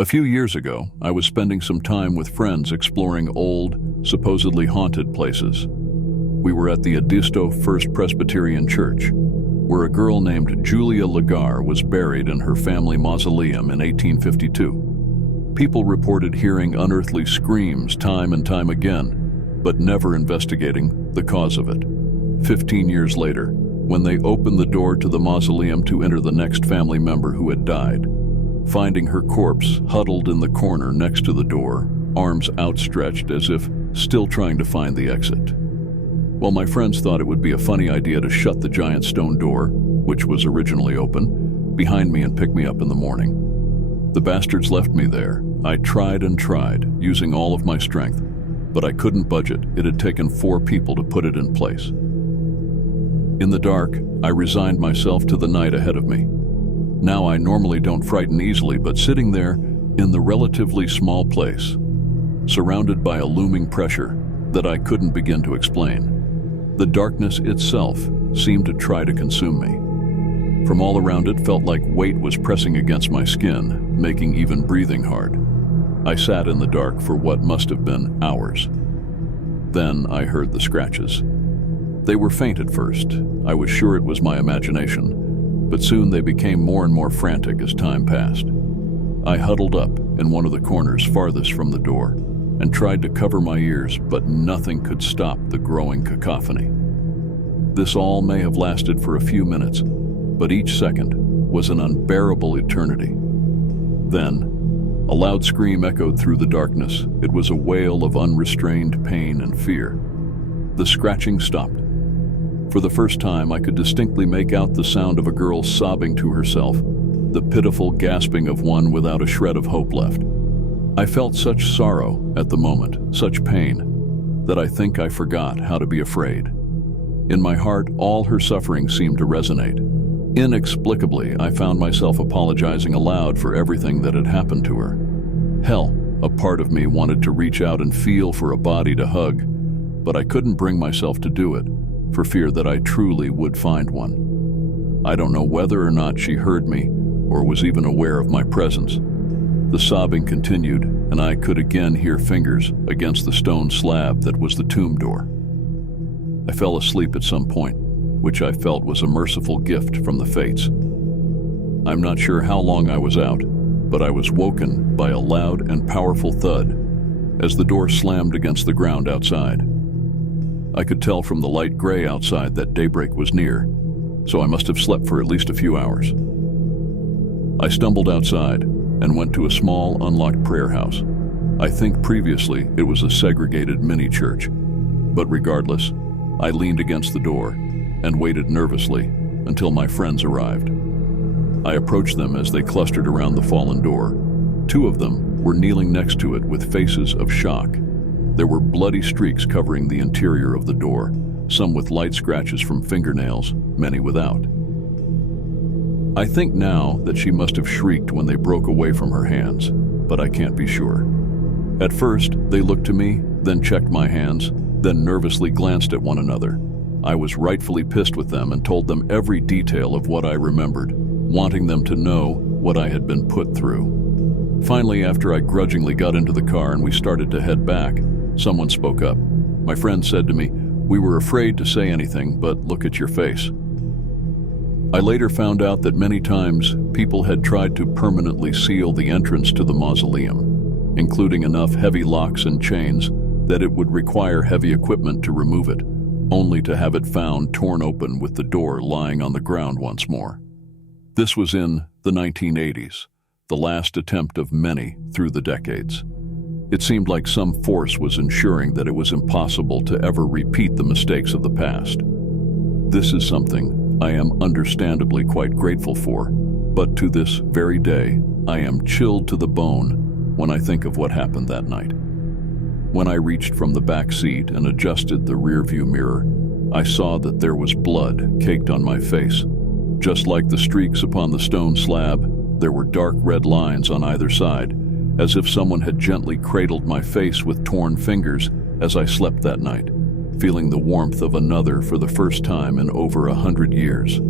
A few years ago, I was spending some time with friends exploring old, supposedly haunted places. We were at the Edisto First Presbyterian Church, where a girl named Julia Lagar was buried in her family mausoleum in 1852. People reported hearing unearthly screams time and time again, but never investigating the cause of it. 15 years later, when they opened the door to the mausoleum to enter the next family member who had died, finding her corpse huddled in the corner next to the door, arms outstretched as if still trying to find the exit. While my friends thought it would be a funny idea to shut the giant stone door, which was originally open, behind me and pick me up in the morning, the bastards left me there. I tried and tried, using all of my strength, but I couldn't budge it. It had taken 4 people to put it in place. In the dark, I resigned myself to the night ahead of me. Now I normally don't frighten easily, but sitting there in the relatively small place, surrounded by a looming pressure that I couldn't begin to explain, the darkness itself seemed to try to consume me. From all around it felt like weight was pressing against my skin, making even breathing hard. I sat in the dark for what must have been hours. Then I heard the scratches. They were faint at first. I was sure it was my imagination, but soon they became more and more frantic as time passed. I huddled up in one of the corners farthest from the door and tried to cover my ears, but nothing could stop the growing cacophony. This all may have lasted for a few minutes, but each second was an unbearable eternity. Then, a loud scream echoed through the darkness. It was a wail of unrestrained pain and fear. The scratching stopped. For the first time, I could distinctly make out the sound of a girl sobbing to herself, the pitiful gasping of one without a shred of hope left. I felt such sorrow at the moment, such pain, that I think I forgot how to be afraid. In my heart, all her suffering seemed to resonate. Inexplicably, I found myself apologizing aloud for everything that had happened to her. Hell, a part of me wanted to reach out and feel for a body to hug, but I couldn't bring myself to do it, for fear that I truly would find one. I don't know whether or not she heard me or was even aware of my presence. The sobbing continued, and I could again hear fingers against the stone slab that was the tomb door. I fell asleep at some point, which I felt was a merciful gift from the fates. I'm not sure how long I was out, but I was woken by a loud and powerful thud as the door slammed against the ground outside. I could tell from the light gray outside that daybreak was near, so I must have slept for at least a few hours. I stumbled outside and went to a small, unlocked prayer house. I think previously it was a segregated mini-church, but regardless, I leaned against the door and waited nervously until my friends arrived. I approached them as they clustered around the fallen door. 2 of them were kneeling next to it with faces of shock. There were bloody streaks covering the interior of the door, some with light scratches from fingernails, many without. I think now that she must have shrieked when they broke away from her hands, but I can't be sure. At first, they looked to me, then checked my hands, then nervously glanced at one another. I was rightfully pissed with them and told them every detail of what I remembered, wanting them to know what I had been put through. Finally, after I grudgingly got into the car and we started to head back, someone spoke up. My friend said to me, "We were afraid to say anything, but look at your face." I later found out that many times people had tried to permanently seal the entrance to the mausoleum, including enough heavy locks and chains that it would require heavy equipment to remove it, only to have it found torn open with the door lying on the ground once more. This was in the 1980s, the last attempt of many through the decades. It seemed like some force was ensuring that it was impossible to ever repeat the mistakes of the past. This is something I am understandably quite grateful for, but to this very day, I am chilled to the bone when I think of what happened that night. When I reached from the back seat and adjusted the rearview mirror, I saw that there was blood caked on my face. Just like the streaks upon the stone slab, there were dark red lines on either side, as if someone had gently cradled my face with torn fingers as I slept that night, feeling the warmth of another for the first time in over 100 years.